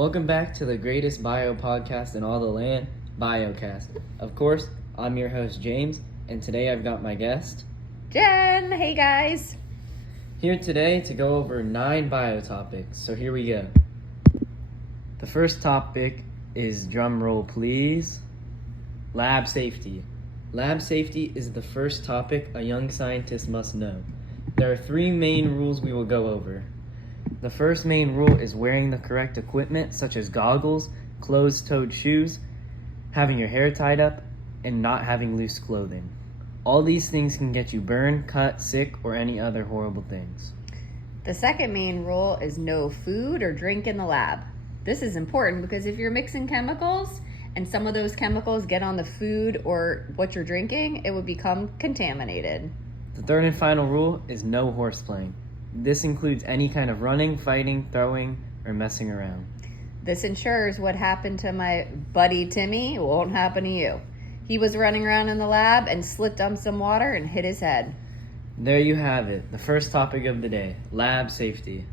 Welcome back to the greatest bio podcast in all the land, BioCast. Of course, I'm your host, James, and today I've got my guest, Jen. Hey, guys. here today to go over 9 bio topics. So here we go. The first topic is, drum roll please, lab safety. Lab safety is the first topic a young scientist must know. There are 3 main rules we will go over. The first main rule is wearing the correct equipment, such as goggles, closed-toed shoes, having your hair tied up, and not having loose clothing. All these things can get you burned, cut, sick, or any other horrible things. The second main rule is no food or drink in the lab. This is important because if you're mixing chemicals and some of those chemicals get on the food or what you're drinking, it would become contaminated. The third and final rule is no horseplaying. This includes any kind of running, fighting, throwing, or messing around. This ensures what happened to my buddy Timmy won't happen to you. He was running around in the lab and slipped on some water and hit his head. There you have it, the first topic of the day, lab safety.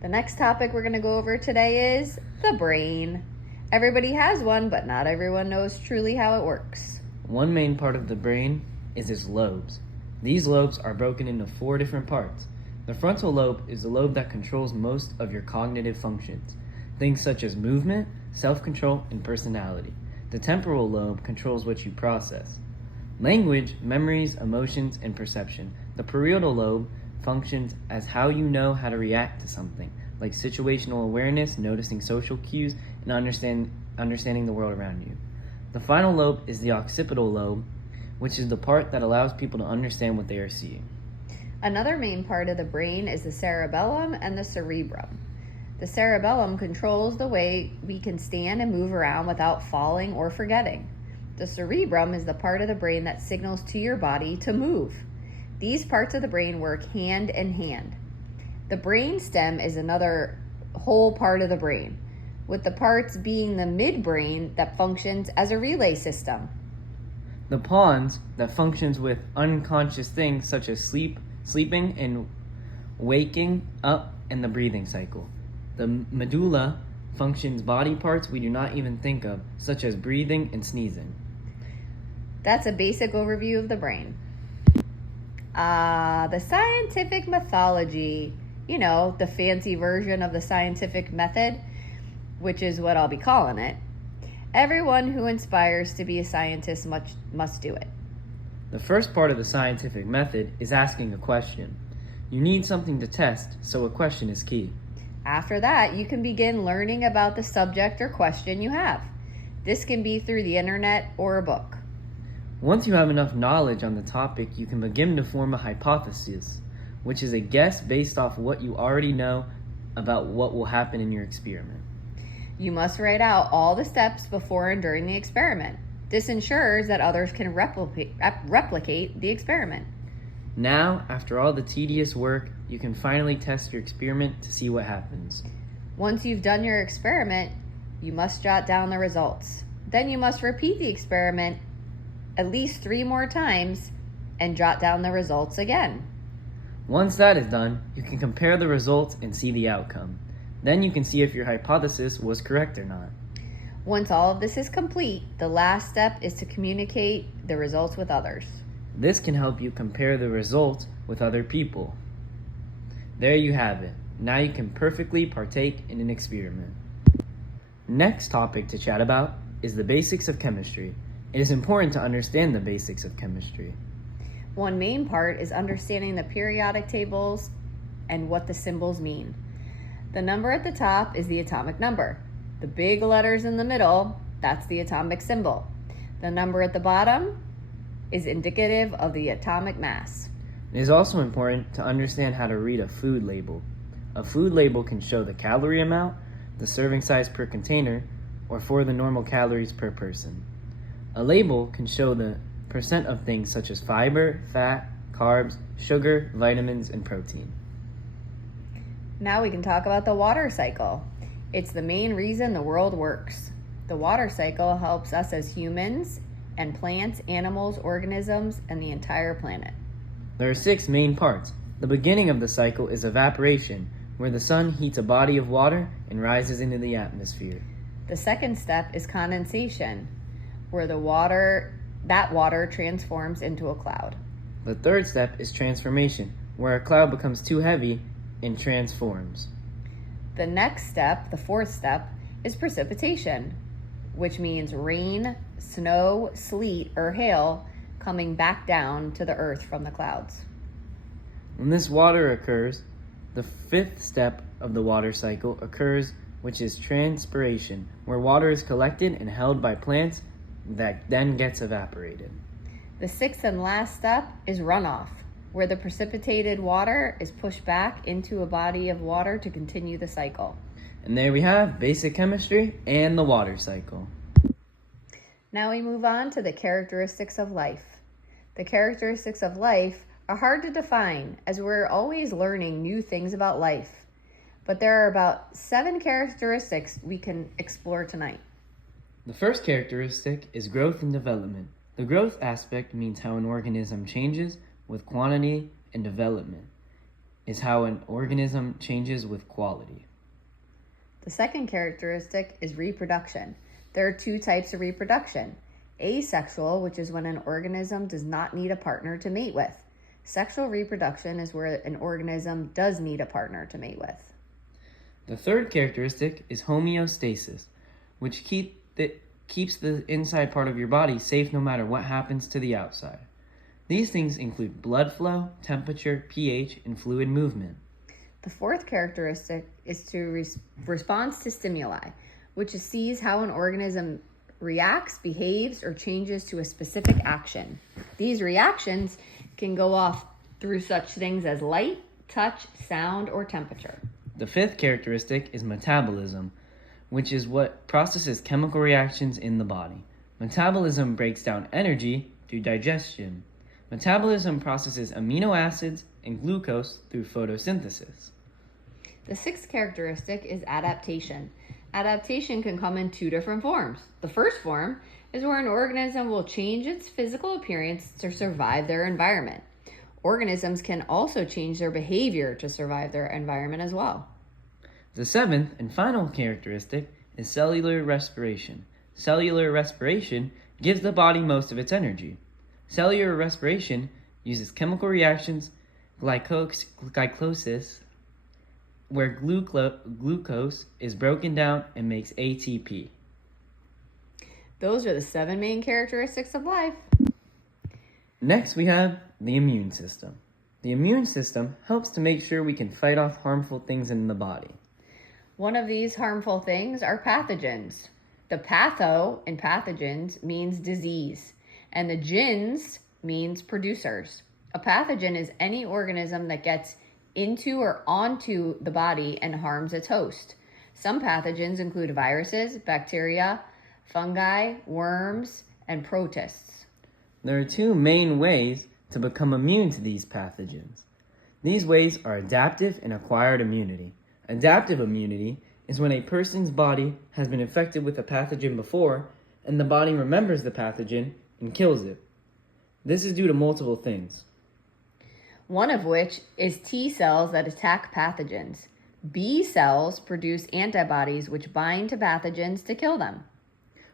The next topic we're going to go over today is the brain. Everybody has one, but not everyone knows truly how it works. One main part of the brain is its lobes. These lobes are broken into 4 different parts. The frontal lobe is the lobe that controls most of your cognitive functions, things such as movement, self-control, and personality. The temporal lobe controls what you process: language, memories, emotions, and perception. The parietal lobe functions as how you know how to react to something, like situational awareness, noticing social cues, and understanding the world around you. The final lobe is the occipital lobe, which is the part that allows people to understand what they are seeing. Another main part of the brain is the cerebellum and the cerebrum. The cerebellum controls the way we can stand and move around without falling or forgetting. The cerebrum is the part of the brain that signals to your body to move. These parts of the brain work hand in hand. The brain stem is another whole part of the brain, with the parts being the midbrain that functions as a relay system. The pons that functions with unconscious things such as sleeping and waking up, and the breathing cycle. The medulla functions body parts we do not even think of, such as breathing and sneezing. That's a basic overview of the brain. The scientific mythology, the fancy version of the scientific method, which is what I'll be calling it. Everyone who inspires to be a scientist must do it. The first part of the scientific method is asking a question. You need something to test, so a question is key. After that, you can begin learning about the subject or question you have. This can be through the internet or a book. Once you have enough knowledge on the topic, you can begin to form a hypothesis, which is a guess based off what you already know about what will happen in your experiment. You must write out all the steps before and during the experiment. This ensures that others can replicate the experiment. Now, after all the tedious work, you can finally test your experiment to see what happens. Once you've done your experiment, you must jot down the results. Then you must repeat the experiment at least 3 more times and jot down the results again. Once that is done, you can compare the results and see the outcome. Then you can see if your hypothesis was correct or not. Once all of this is complete, the last step is to communicate the results with others. This can help you compare the results with other people. There you have it. Now you can perfectly partake in an experiment. Next topic to chat about is the basics of chemistry. It is important to understand the basics of chemistry. One main part is understanding the periodic tables and what the symbols mean. The number at the top is the atomic number. The big letters in the middle, that's the atomic symbol. The number at the bottom is indicative of the atomic mass. It is also important to understand how to read a food label. A food label can show the calorie amount, the serving size per container, or for the normal calories per person. A label can show the percent of things such as fiber, fat, carbs, sugar, vitamins, and protein. Now we can talk about the water cycle. It's the main reason the world works. The water cycle helps us as humans and plants, animals, organisms, and the entire planet. There are 6 main parts. The beginning of the cycle is evaporation, where the sun heats a body of water and rises into the atmosphere. The second step is condensation, where that water transforms into a cloud. The third step is transformation, where a cloud becomes too heavy and transforms. The next step, the fourth step, is precipitation, which means rain, snow, sleet, or hail coming back down to the earth from the clouds. When this water occurs, the fifth step of the water cycle occurs, which is transpiration, where water is collected and held by plants that then gets evaporated. The sixth and last step is runoff, where the precipitated water is pushed back into a body of water to continue the cycle. And there we have basic chemistry and the water cycle. Now we move on to the characteristics of life. The characteristics of life are hard to define as we're always learning new things about life. But there are about 7 characteristics we can explore tonight. The first characteristic is growth and development. The growth aspect means how an organism changes with quantity, and development is how an organism changes with quality. The second characteristic is reproduction. There are 2 types of reproduction. Asexual, which is when an organism does not need a partner to mate with. Sexual reproduction is where an organism does need a partner to mate with. The third characteristic is homeostasis, which keeps the inside part of your body safe no matter what happens to the outside. These things include blood flow, temperature, pH, and fluid movement. The fourth characteristic is to response to stimuli, which sees how an organism reacts, behaves, or changes to a specific action. These reactions can go off through such things as light, touch, sound, or temperature. The fifth characteristic is metabolism, which is what processes chemical reactions in the body. Metabolism breaks down energy through digestion. Metabolism processes amino acids and glucose through photosynthesis. The sixth characteristic is adaptation. Adaptation can come in 2 different forms. The first form is where an organism will change its physical appearance to survive their environment. Organisms can also change their behavior to survive their environment as well. The seventh and final characteristic is cellular respiration. Cellular respiration gives the body most of its energy. Cellular respiration uses chemical reactions, glycolysis, where glucose is broken down and makes ATP. Those are the 7 main characteristics of life. Next, we have the immune system. The immune system helps to make sure we can fight off harmful things in the body. One of these harmful things are pathogens. The patho in pathogens means disease, and the gens means producers. A pathogen is any organism that gets into or onto the body and harms its host. Some pathogens include viruses, bacteria, fungi, worms, and protists. There are 2 main ways to become immune to these pathogens. These ways are adaptive and acquired immunity. Adaptive immunity is when a person's body has been infected with a pathogen before and the body remembers the pathogen and kills it. This is due to multiple things. One of which is T cells that attack pathogens. B cells produce antibodies which bind to pathogens to kill them.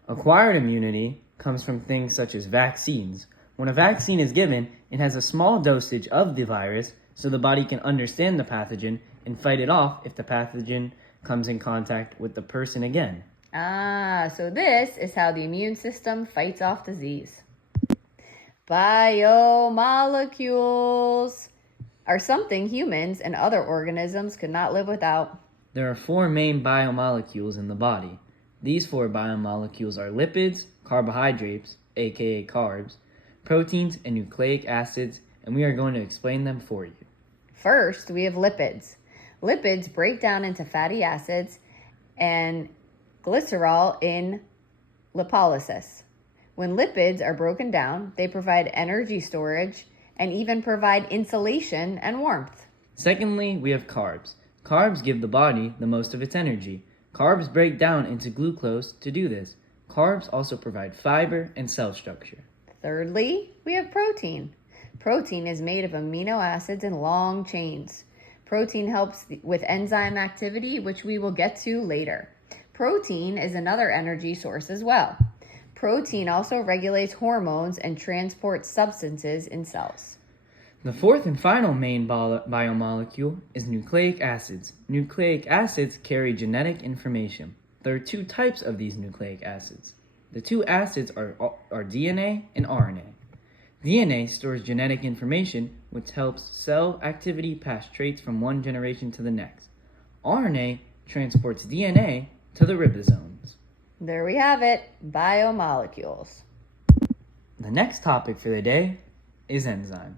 Acquired immunity comes from things such as vaccines. When a vaccine is given, it has a small dosage of the virus so the body can understand the pathogen and fight it off if the pathogen comes in contact with the person again. So this is how the immune system fights off disease. Biomolecules are something humans and other organisms could not live without. There are 4 main biomolecules in the body. These 4 biomolecules are lipids, carbohydrates, aka carbs, proteins, and nucleic acids, and we are going to explain them for you. First, we have lipids. Lipids break down into fatty acids and glycerol in lipolysis. When lipids are broken down, they provide energy storage and even provide insulation and warmth. Secondly, we have carbs. Carbs give the body the most of its energy. Carbs break down into glucose to do this. Carbs also provide fiber and cell structure. Thirdly, we have protein. Protein is made of amino acids in long chains. Protein helps with enzyme activity, which we will get to later. Protein is another energy source as well. Protein also regulates hormones and transports substances in cells. The fourth and final main biomolecule is nucleic acids. Nucleic acids carry genetic information. There are two types of these nucleic acids. The two acids are DNA and RNA. DNA stores genetic information, which helps cell activity pass traits from one generation to the next. RNA transports DNA to the ribosomes. There we have it, biomolecules. The next topic for the day is enzymes.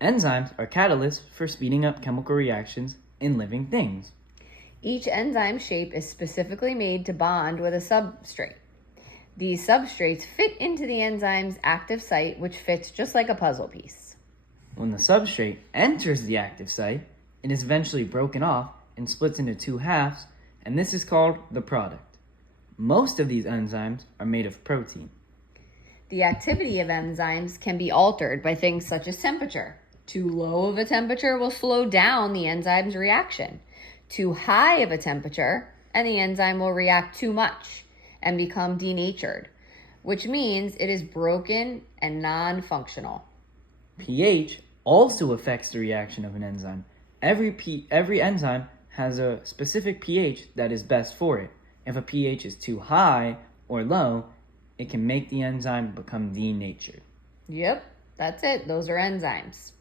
Enzymes are catalysts for speeding up chemical reactions in living things. Each enzyme shape is specifically made to bond with a substrate. These substrates fit into the enzyme's active site, which fits just like a puzzle piece. When the substrate enters the active site, it is eventually broken off and splits into two halves, and this is called the product. Most of these enzymes are made of protein. The activity of enzymes can be altered by things such as temperature. Too low of a temperature will slow down the enzyme's reaction. Too high of a temperature, and the enzyme will react too much and become denatured, which means it is broken and non-functional. pH also affects the reaction of an enzyme. Every enzyme has a specific pH that is best for it. If a pH is too high or low, it can make the enzyme become denatured. Yep, that's it. Those are enzymes.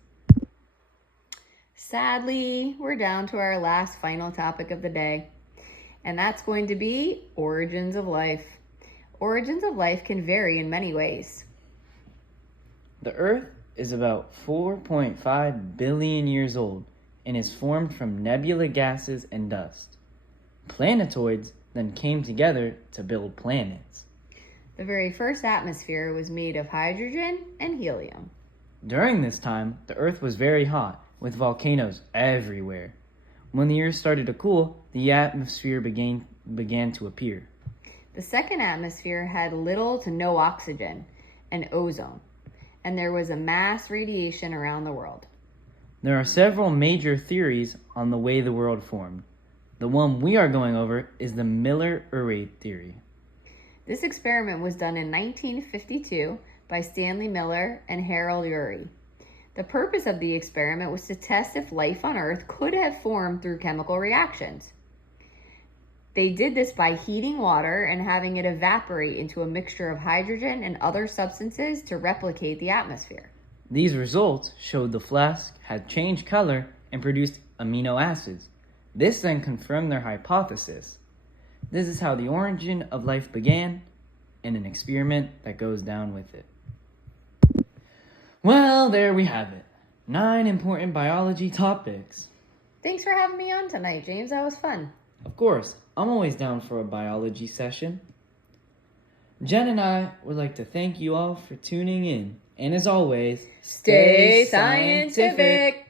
Sadly, we're down to our last final topic of the day, and that's going to be origins of life. Origins of life can vary in many ways. The Earth is about 4.5 billion years old and is formed from nebula gases and dust. Planetoids then came together to build planets. The very first atmosphere was made of hydrogen and helium. During this time, the Earth was very hot, with volcanoes everywhere. When the Earth started to cool, the atmosphere began to appear. The second atmosphere had little to no oxygen and ozone, and there was a mass radiation around the world. There are several major theories on the way the world formed. The one we are going over is the Miller-Urey theory. This experiment was done in 1952 by Stanley Miller and Harold Urey. The purpose of the experiment was to test if life on Earth could have formed through chemical reactions. They did this by heating water and having it evaporate into a mixture of hydrogen and other substances to replicate the atmosphere. These results showed the flask had changed color and produced amino acids. This then confirmed their hypothesis. This is how the origin of life began, and an experiment that goes down with it. Well, there we have it. 9 important biology topics. Thanks for having me on tonight, James. That was fun. Of course, I'm always down for a biology session. Jen and I would like to thank you all for tuning in. And as always, Stay scientific.